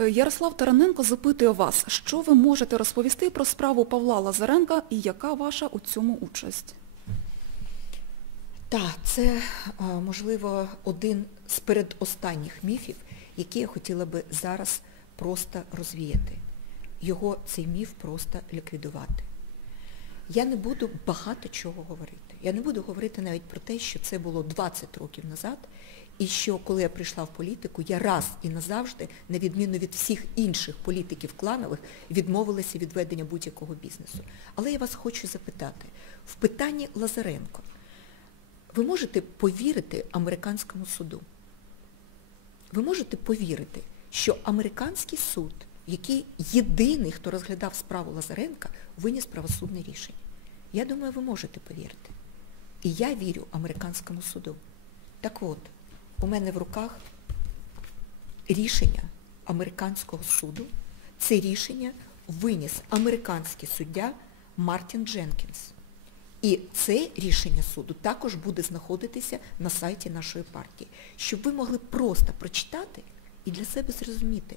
Е, Ярослав Тараненко запитує вас, що ви можете розповісти про справу Павла Лазаренка і яка ваша у цьому участь? Так, це, можливо, один з передостанніх міфів, які я хотіла би зараз просто розвіяти. Його цей міф просто ліквідувати. Я не буду багато чого говорити. Я не буду говорити навіть про те, що це було 20 років назад, і що коли я прийшла в політику, я раз і назавжди, на відміну від всіх інших політиків кланових, відмовилася від ведення будь-якого бізнесу. Але я вас хочу запитати, в питанні Лазаренко, ви можете повірити американському суду? Ви можете повірити, що американський суд, який єдиний, хто розглядав справу Лазаренка, виніс правосудне рішення? Я думаю, ви можете повірити. І я вірю американському суду. Так от, у мене в руках рішення американського суду. Це рішення виніс американський суддя Мартін Дженкінс. І це рішення суду також буде знаходитися на сайті нашої партії, щоб ви могли просто прочитати і для себе зрозуміти,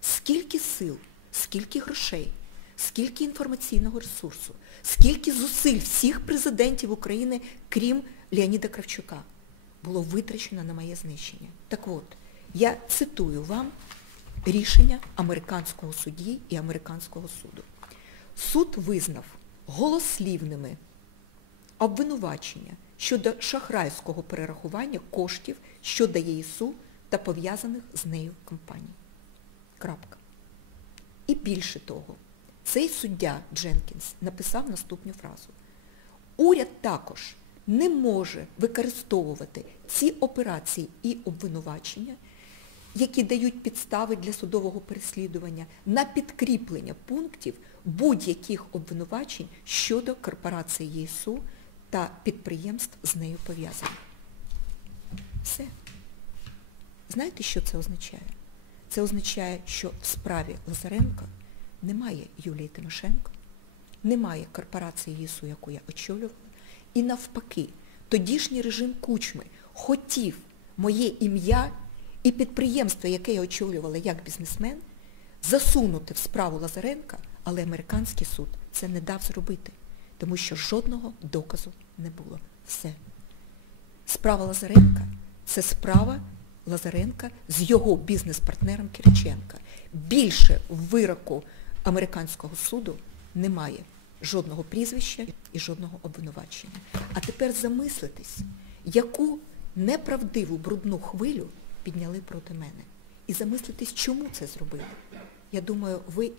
скільки сил, скільки грошей, скільки інформаційного ресурсу, скільки зусиль всіх президентів України, крім Леоніда Кравчука, було витрачено на моє знищення. Так от, я цитую вам рішення американського судді і американського суду. Суд визнав голослівними обвинувачення щодо шахрайського перерахування коштів щодо ЄСУ та пов'язаних з нею компаній. Крапка. І більше того, цей суддя Дженкінс написав наступну фразу. Уряд також не може використовувати ці операції і обвинувачення, які дають підстави для судового переслідування на підкріплення пунктів будь-яких обвинувачень щодо корпорації ЄСУ та підприємств з нею пов'язаних. Все. Знаєте, що це означає? Це означає, що в справі Лазаренка немає Юлії Тимошенко, немає корпорації ЄСУ, яку я очолювала, і навпаки, тодішній режим Кучми хотів моє ім'я і підприємство, яке я очолювала як бізнесмен, засунути в справу Лазаренка, але американський суд це не дав зробити, тому що жодного доказу не було. Все. Справа Лазаренка це справа Лазаренка з його бізнес-партнером Кириченка. Більше вироку американського суду немає жодного прізвища і жодного обвинувачення. А тепер замислитись, яку неправдиву брудну хвилю підняли проти мене. І замислитись, чому це зробили. Я думаю, ви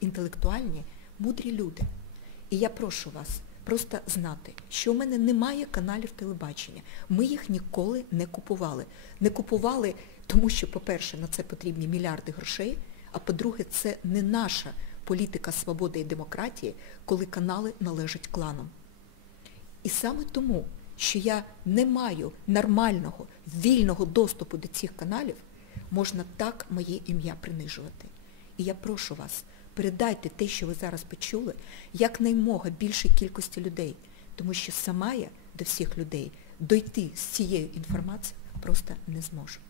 інтелектуальні, мудрі люди. І я прошу вас просто знати, що у мене немає каналів телебачення. Ми їх ніколи не купували. Не купували, тому що, по-перше, на це потрібні мільярди грошей, а по-друге, це не наша політика свободи і демократії, коли канали належать кланам. І саме тому, що я не маю нормального, вільного доступу до цих каналів, можна так моє ім'я принижувати. І я прошу вас, передайте те, що ви зараз почули, якнаймога більшій кількості людей, тому що сама я до всіх людей дойти з цією інформацією просто не зможу.